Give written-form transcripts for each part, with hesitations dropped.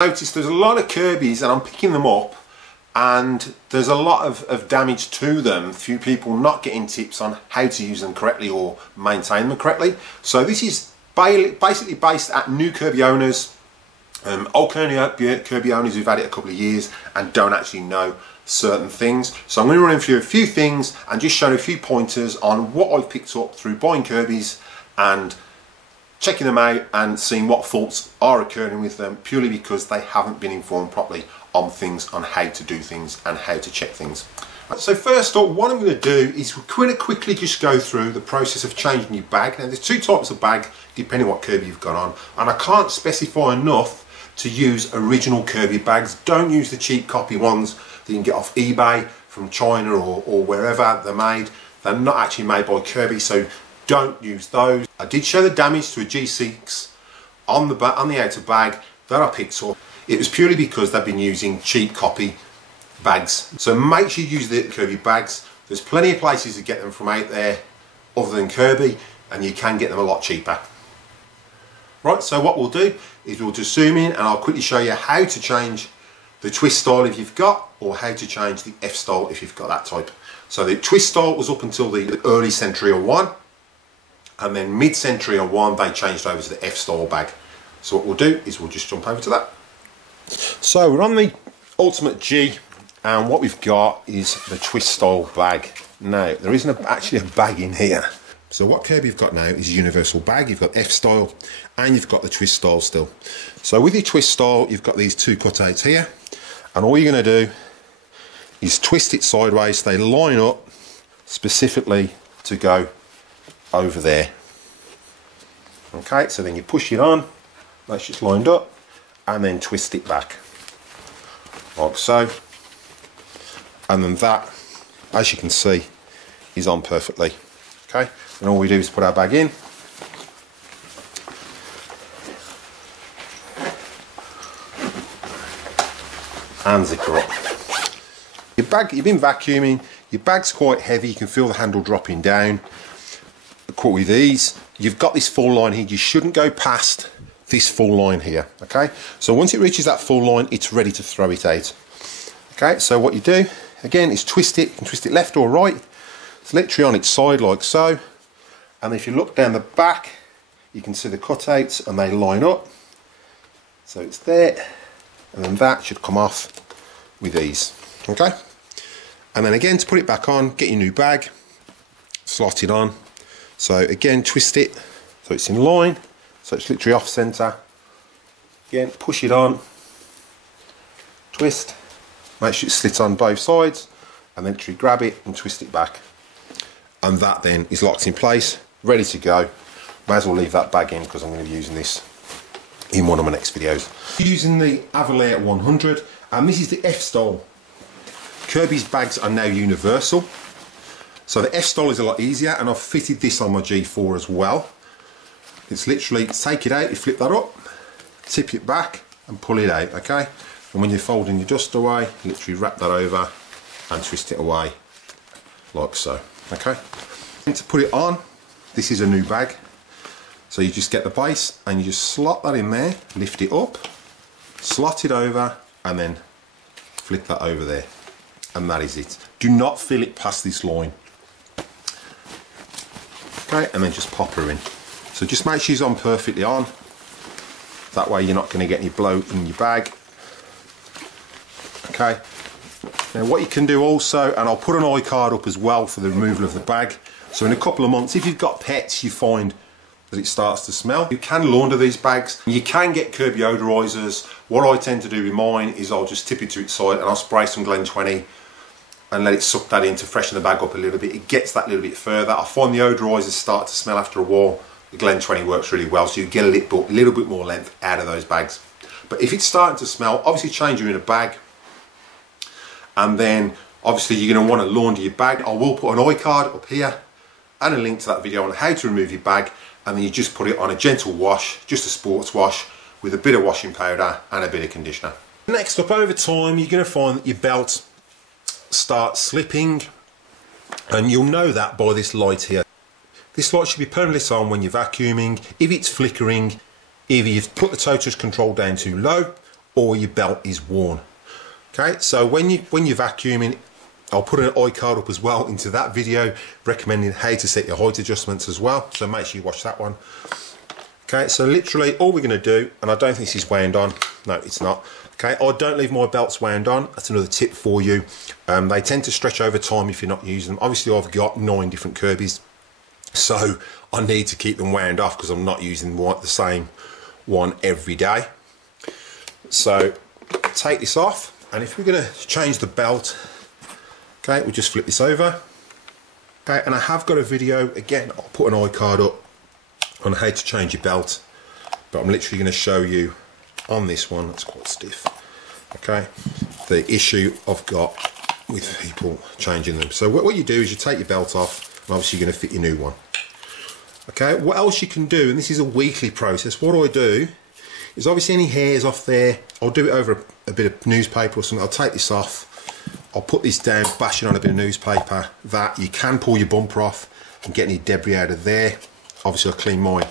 Notice there's a lot of Kirbys and I'm picking them up and there's a lot of damage to them. Few people not getting tips on how to use them correctly or maintain them correctly. So this is basically based at new Kirby owners, old Kirby owners who've had it a couple of years and don't actually know certain things. So I'm going to run through a few things and just show a few pointers on what I've picked up through buying Kirbys and checking them out and seeing what faults are occurring with them, purely because they haven't been informed properly on things, on how to do things and how to check things. So first up, what I'm going to do is quickly just go through the process of changing your bag. Now there's two types of bag depending on what Kirby you've got on, and I can't specify enough to use original Kirby bags. Don't use the cheap copy ones that you can get off eBay from China or wherever they're made. They're not actually made by Kirby, so don't use those. I did show the damage to a G6 on the outer bag that I picked up. It was purely because they've been using cheap copy bags. So make sure you use the Kirby bags. There's plenty of places to get them from out there other than Kirby, and you can get them a lot cheaper. Right, so what we'll do is we'll just zoom in and I'll quickly show you how to change the twist style if you've got, or how to change the F style if you've got that type. So the twist style was up until the early Century 1. And then mid-Century 1 they changed over to the F style bag. So what we'll do is we'll just jump over to that. So we're on the Ultimate G and what we've got is the twist style bag. Now there isn't actually a bag in here. So what Kirby you've got now is a universal bag. You've got F style and you've got the twist style still. So with your twist style you've got these two cutouts here, and all you're going to do is twist it sideways so they line up specifically to go over there. Okay, so then you push it on, that's just lined up, and then twist it back like so, and then that, as you can see, is on perfectly. Okay, and all we do is put our bag in, and zip her up. Your bag, you've been vacuuming, your bag's quite heavy, you can feel the handle dropping down. With these, you've got this full line here. You shouldn't go past this full line here. Okay, so once it reaches that full line, it's ready to throw it out. Okay, so what you do again is twist it. You can twist it left or right. It's literally on its side like so, and if you look down the back you can see the cutouts and they line up, so it's there, and then that should come off with these. Okay, and then again to put it back on, get your new bag, slot it on. So again, twist it so it's in line, so it's literally off centre. Again, push it on, twist, make sure it's slit on both sides, and then literally grab it and twist it back. And that then is locked in place, ready to go. May as well leave that bag in because I'm going to be using this in one of my next videos. Using the Avalir 100, and this is the F style. Kirby's bags are now universal. So the F style is a lot easier, and I've fitted this on my G4 as well. It's literally take it out, you flip that up, tip it back and pull it out, okay? And when you're folding your dust away, you literally wrap that over and twist it away like so, okay? And to put it on, this is a new bag. So you just get the base and you just slot that in there, lift it up, slot it over, and then flip that over there. And that is it. Do not fill it past this line. Okay, and then just pop her in. So just make sure she's on perfectly on. That way you're not going to get any bloat in your bag. Okay. Now what you can do also, and I'll put an iCard up as well for the removal of the bag. So in a couple of months, if you've got pets, you find that it starts to smell, you can launder these bags. You can get Kirby odorizers. What I tend to do with mine is I'll just tip it to its side and I'll spray some Glen 20 and let it suck that in to freshen the bag up a little bit. It gets that little bit further. I find the odorizers start to smell after a while. The Glen 20 works really well, so you get a little bit more length out of those bags. But if it's starting to smell, obviously change them in a bag, and then obviously you're going to want to launder your bag. I will put an iCard up here and a link to that video on how to remove your bag, and then you just put it on a gentle wash, just a sports wash, with a bit of washing powder and a bit of conditioner. Next up, over time you're going to find that your belt starts slipping, and you'll know that by this light here. This light should be permanently on when you're vacuuming. If it's flickering, either you've put the toe touch control down too low or your belt is worn. Okay, so when you're vacuuming, I'll put an iCard up as well into that video recommending how to set your height adjustments as well, so make sure you watch that one. Okay, so literally all we're going to do, and I don't think this is wound on, no it's not. Okay, I don't leave my belts wound on, that's another tip for you. They tend to stretch over time if you're not using them. Obviously I've got 9 different Kirbys, so I need to keep them wound off because I'm not using the same one every day. So take this off, and if we're going to change the belt, okay, we'll just flip this over. Okay, and I have got a video, again I'll put an iCard up on how to change your belt, but I'm literally going to show you on this one, that's quite stiff, okay, the issue I've got with people changing them. So what you do is you take your belt off, and obviously you're going to fit your new one. Okay, what else you can do, and this is a weekly process, what I do is obviously any hairs off there, I'll do it over a bit of newspaper or something. I'll take this off, I'll put this down, bash it on a bit of newspaper. That you can pull your bumper off and get any debris out of there. Obviously I clean mine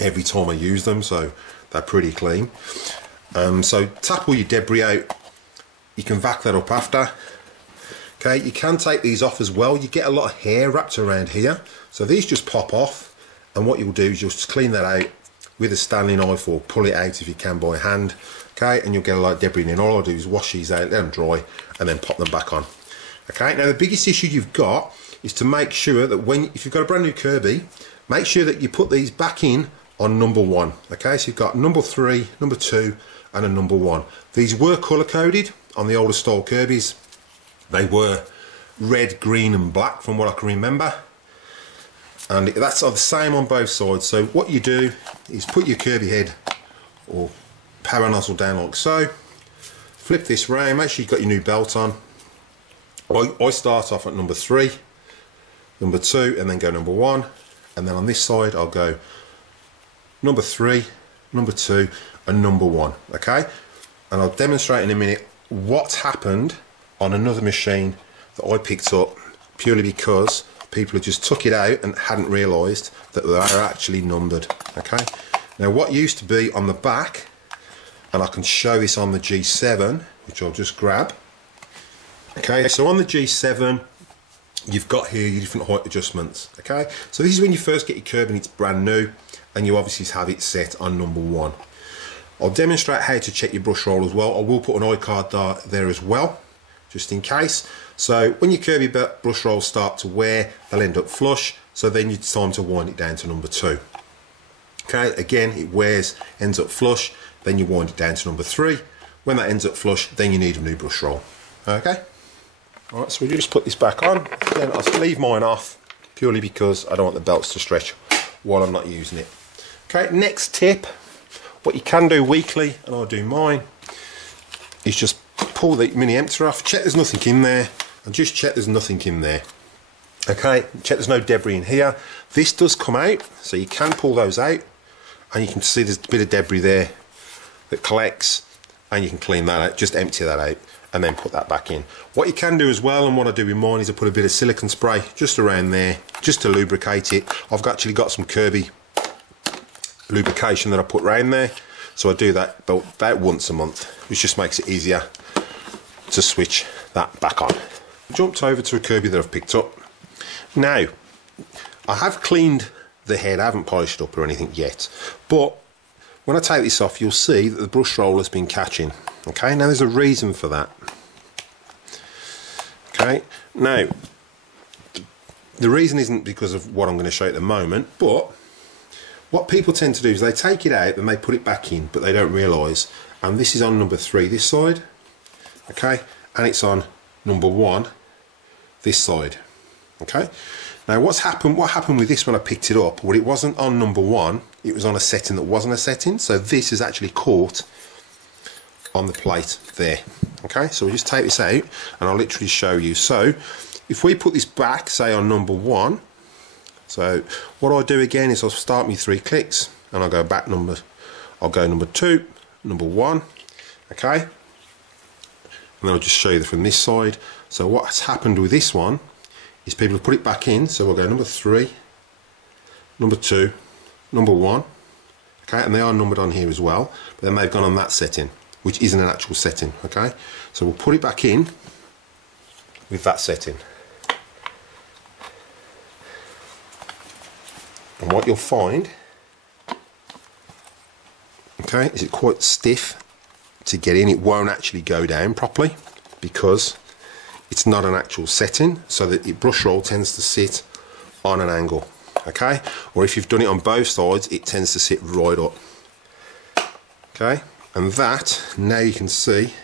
every time I use them, so they're pretty clean. So tap all your debris out, you can vac that up after. Okay, you can take these off as well. You get a lot of hair wrapped around here, so these just pop off, and what you'll do is you'll just clean that out with a Stanley knife, or pull it out if you can by hand. Okay, and you'll get a lot of debris in. All I'll do is wash these out, let them dry, and then pop them back on. Okay, now the biggest issue you've got is to make sure that if you've got a brand new Kirby, make sure that you put these back in on number 1. Okay, so you've got number 3, number 2, and a number 1. These were colour coded on the older style Kirbys. They were red, green, and black from what I can remember, and that's the same on both sides. So what you do is put your Kirby head or power nozzle down like so, flip this round, make sure you've got your new belt on. I start off at number 3, number 2, and then go number 1, and then on this side I'll go number 3, number 2, and number 1. Okay, and I'll demonstrate in a minute what's happened on another machine that I picked up purely because people had just took it out and hadn't realised that they are actually numbered. Okay, now what used to be on the back, and I can show this on the G7, which I'll just grab. Okay, so on the G7 you've got here your different height adjustments. Okay, so this is when you first get your Kirby and it's brand new, and you obviously have it set on number 1. I'll demonstrate how to check your brush roll as well. I will put an iCard there as well, just in case. So when your Kirby brush rolls start to wear, they'll end up flush, so then it's time to wind it down to number 2. Okay, again it wears, ends up flush, then you wind it down to number 3. When that ends up flush, then you need a new brush roll. Okay, alright, so we'll just put this back on. Then I'll leave mine off purely because I don't want the belts to stretch while I'm not using it. Okay, next tip, what you can do weekly, and I'll do mine, is just pull the mini emptier off, check there's nothing in there, and just check there's nothing in there. Okay, check there's no debris in here. This does come out, so you can pull those out, and you can see there's a bit of debris there that collects, and you can clean that out, just empty that out, and then put that back in. What you can do as well, and what I do with mine, is I put a bit of silicone spray just around there, just to lubricate it. I've actually got some Kirby lubrication that I put around there, so I do that about once a month, which just makes it easier to switch that back on. Jumped over to a Kirby that I've picked up. Now, I have cleaned the head, I haven't polished it up or anything yet, but when I take this off you'll see that the brush roll has been catching. Okay, now there's a reason for that. Okay, now the reason isn't because of what I'm going to show you at the moment, but what people tend to do is they take it out and they put it back in, but they don't realise, and this is on number 3 this side, okay, and it's on number 1 this side. Okay, now what happened with this when I picked it up, well, it wasn't on number 1, it was on a setting that wasn't a setting, so this is actually caught on the plate there. Okay, so we'll just take this out and I'll literally show you. So if we put this back, say on number 1, so what I do again is I'll start me 3 clicks and I'll go back I'll go number 2, number 1, okay, and then I'll just show you from this side. So what's happened with this one is people have put it back in, so we'll go number 3, number 2, number 1, okay, and they are numbered on here as well, but then they've gone on that setting. which isn't an actual setting. Okay, so we'll put it back in with that setting, and what you'll find, okay, is it quite stiff to get in. It won't actually go down properly because it's not an actual setting, so that the brush roll tends to sit on an angle, okay, or if you've done it on both sides, it tends to sit right up. Okay, and that, now you can see,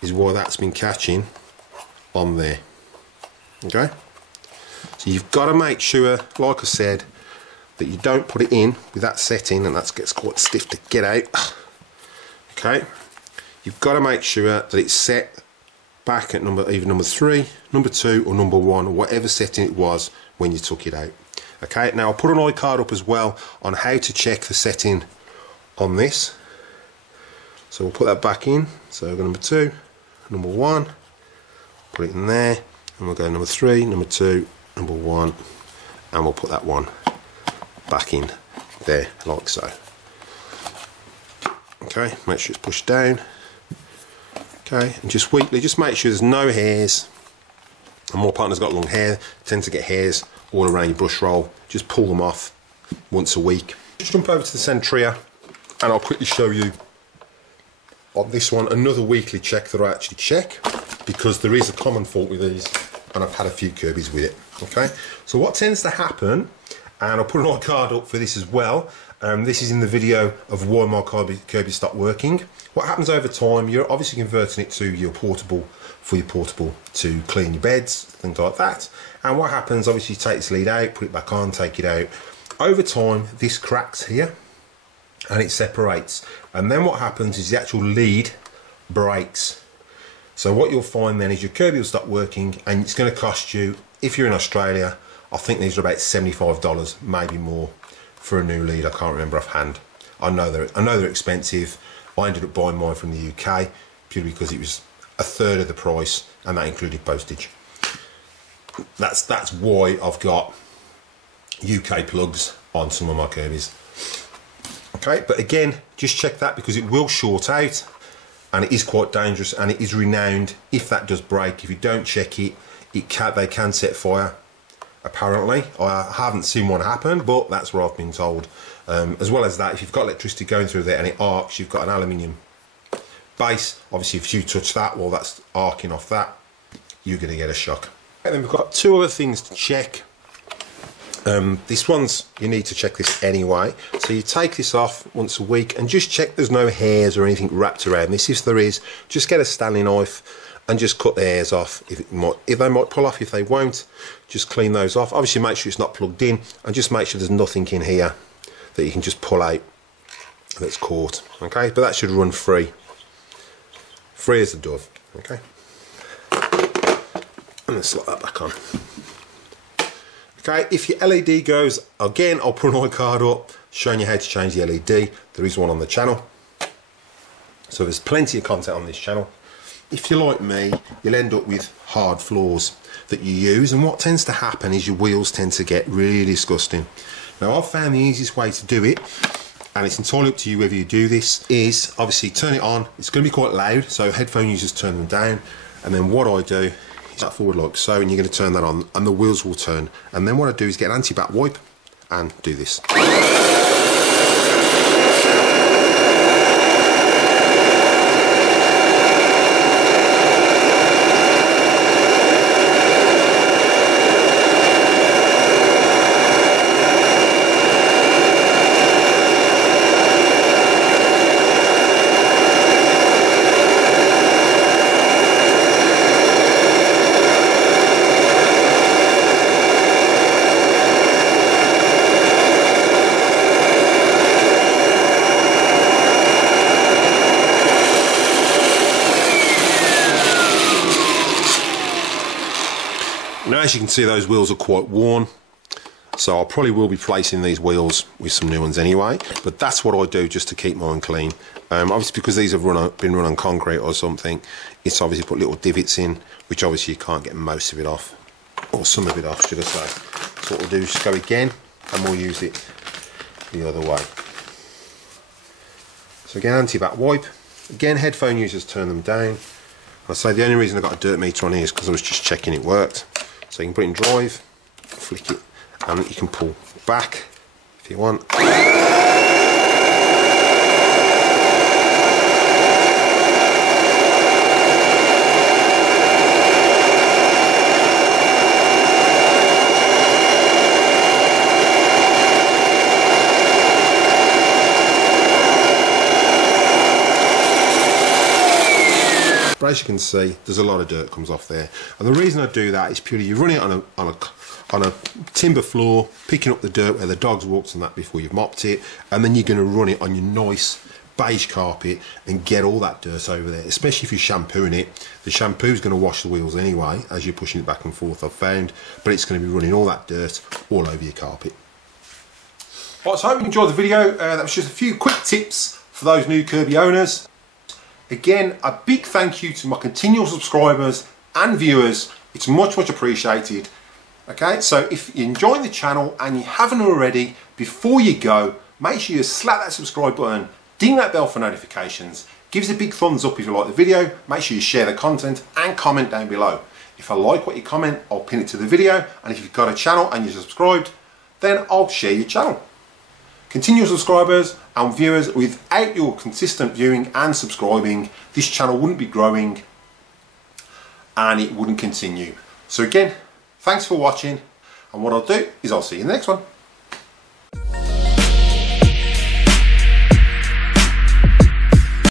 is why that's been catching on there. Okay, so you've got to make sure, like I said, that you don't put it in with that setting, and that gets quite stiff to get out. Okay, you've got to make sure that it's set back at either number 3, number 2, or number 1, or whatever setting it was when you took it out. Okay, now I'll put an iCard up as well on how to check the setting on this. So we'll put that back in. So we'll go number 2, number 1, put it in there, and we'll go number 3, number 2, number 1, and we'll put that one back in there, like so. Okay, make sure it's pushed down. Okay, and just weekly, just make sure there's no hairs. And more partners got long hair, tend to get hairs all around your brush roll. Just pull them off once a week. Just jump over to the Centria, and I'll quickly show you on this one another weekly check that I actually check, because there is a common fault with these, and I've had a few Kirbys with it. Okay, so what tends to happen, and I'll put an iCard up for this as well, this is in the video of why my Kirby stopped working. What happens over time, you're obviously converting it to your portable, for your portable to clean your beds, things like that. And what happens, obviously you take this lead out, put it back on, take it out. Over time, this cracks here, and it separates. And then what happens is the actual lead breaks. So what you'll find then is your Kirby will stop working, and it's going to cost you, if you're in Australia, I think these are about $75, maybe more, for a new lead. I can't remember offhand. I know they're expensive. I ended up buying mine from the UK purely because it was a third of the price, and that included postage. That's why I've got UK plugs on some of my Kirbys. Okay, but again, just check that, because it will short out, and it is quite dangerous, and it is renowned if that does break. If you don't check it, they can set fire. Apparently, I haven't seen one happen, but that's what I've been told. As well as that, if you've got electricity going through there and it arcs, you've got an aluminium base. Obviously, if you touch that while that's arcing off that, you're going to get a shock. And then we've got two other things to check. This one's, you need to check this anyway. So you take this off once a week and just check there's no hairs or anything wrapped around this. If there is, just get a Stanley knife and just cut the hairs off. If they might pull off, if they won't, just clean those off. Obviously make sure it's not plugged in, and just make sure there's nothing in here that you can just pull out that's caught. Okay, but that should run free as a dove. Okay, and let's slot that back on. Okay, if your LED goes, again, I'll put an iCard up showing you how to change the LED. There is one on the channel, so there's plenty of content on this channel. If you're like me, you'll end up with hard floors that you use, and what tends to happen is your wheels tend to get really disgusting. Now, I've found the easiest way to do it, and it's entirely up to you whether you do this, is obviously turn it on. It's going to be quite loud, so headphone users turn them down, and then what I do is that forward like so, and you're going to turn that on, and the wheels will turn. And then what I do is get an anti-back wipe and do this. Now, as you can see, those wheels are quite worn, so I probably will be replacing these wheels with some new ones anyway, but that's what I do just to keep mine clean. Obviously, because these have been run on concrete or something, it's obviously put little divots in, which obviously you can't get most of it off, or some of it off, should I say. So what we'll do is just go again, and we'll use it the other way. So again, anti-back wipe, Again, headphone users turn them down. I say the only reason I got a dirt meter on here is because I was just checking it worked. So you can put it in drive, flick it, and you can pull back if you want. But as you can see, there's a lot of dirt comes off there, and the reason I do that is purely you run it on a timber floor, picking up the dirt where the dogs walked on that before you've mopped it, and then you're going to run it on your nice beige carpet and get all that dirt over there. Especially if you're shampooing it, the shampoo's going to wash the wheels anyway as you're pushing it back and forth, I've found, but it's going to be running all that dirt all over your carpet. Right, so I hope you enjoyed the video. That was just a few quick tips for those new Kirby owners. Again, a big thank you to my continual subscribers and viewers. It's much appreciated. Okay, so if you're enjoying the channel and you haven't already, before you go, make sure you slap that subscribe button, ding that bell for notifications, give us a big thumbs up if you like the video, make sure you share the content and comment down below. If I like what you comment, I'll pin it to the video, and if you've got a channel and you're subscribed, then I'll share your channel. Continual subscribers and viewers, without your consistent viewing and subscribing, this channel wouldn't be growing and it wouldn't continue. So again, thanks for watching, and what I'll do is I'll see you in the next one.